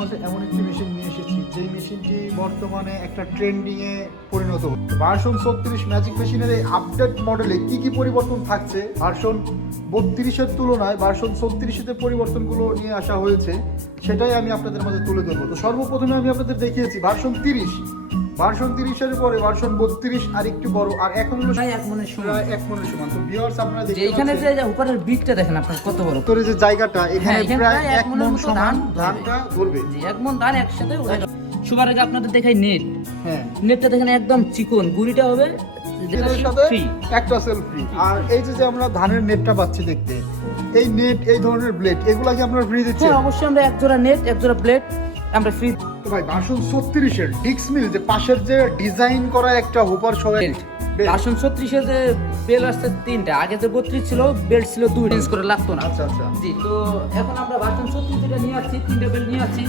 মাঝে এমন একটি মেশিন নিয়ে এসেছি যেই মেশিনটি বর্তমানে একটা ট্রেন্ডিং এ পরিণত হচ্ছে। ভার্সন 36 ম্যাজিক মেশিনের এই আপডেট মডেলে কি কি পরিবর্তন থাকছে, ভার্সন 32-এর তুলনায় ভার্সন 36-এ পরিবর্তনগুলো নিয়ে আসা হয়েছে, সেটাই আমি আপনাদের মাঝে তুলে ধরবো। তো সর্বপ্রথমে আমি আপনাদের দেখিয়েছি ভার্সন 30, ভার্সন 30-এর পরে ভার্সন 32 আর একটু বড়, আর এখন হলো প্রায় এক মনের সমান। প্রায় এক মনের সমান। তো ভিউয়ার্স আপনারা যে দেখতে এখানে পাচ্ছেন যে উপরের বিটটা দেখেন আপনার কত বড়, উত্তরে যে জায়গাটা এখানে হ্যাঁ, এখানে প্রায় প্রায় এক মন মতো সমান ধান ধানটা ধরবে। জি, এক মন ধান একসাথে উড়ে যাবে। সবার আগে আপনাদের দেখাই নেট। হ্যাঁ, নেটটা দেখেন একদম চিকন, গুড়িটা হবে এটার সাথে free। একটা সেল ফ্রি। আর এই যে আমরা ধানের নেটটা পাচ্ছি দেখতে, এই নেট, এই ধরনের ব্লেড, এগুলা কি আপনারা ফ্রি দিচ্ছেন? হ্যাঁ, অবশ্যই আমরা এক জোড়া নেট, এক জোড়া প্লেট আমরা ফ্রি। তো ভাই ভার্সন 36-এর ডিক্স মিল যে পাশের যে ডিজাইন করা একটা হোপার সহ বেল্ট ভার্সন 36 এর যে বেল আসছে 3টা, আগে যে 32 ছিল বেল্ট ছিল 2 চেঞ্জ করে লাগতো না। আচ্ছা আচ্ছা। জি, তো এখন আমরা ভার্সন 36 যেটা নিয়ে আসছি, 3টা বেল্ট নিয়ে আসছি।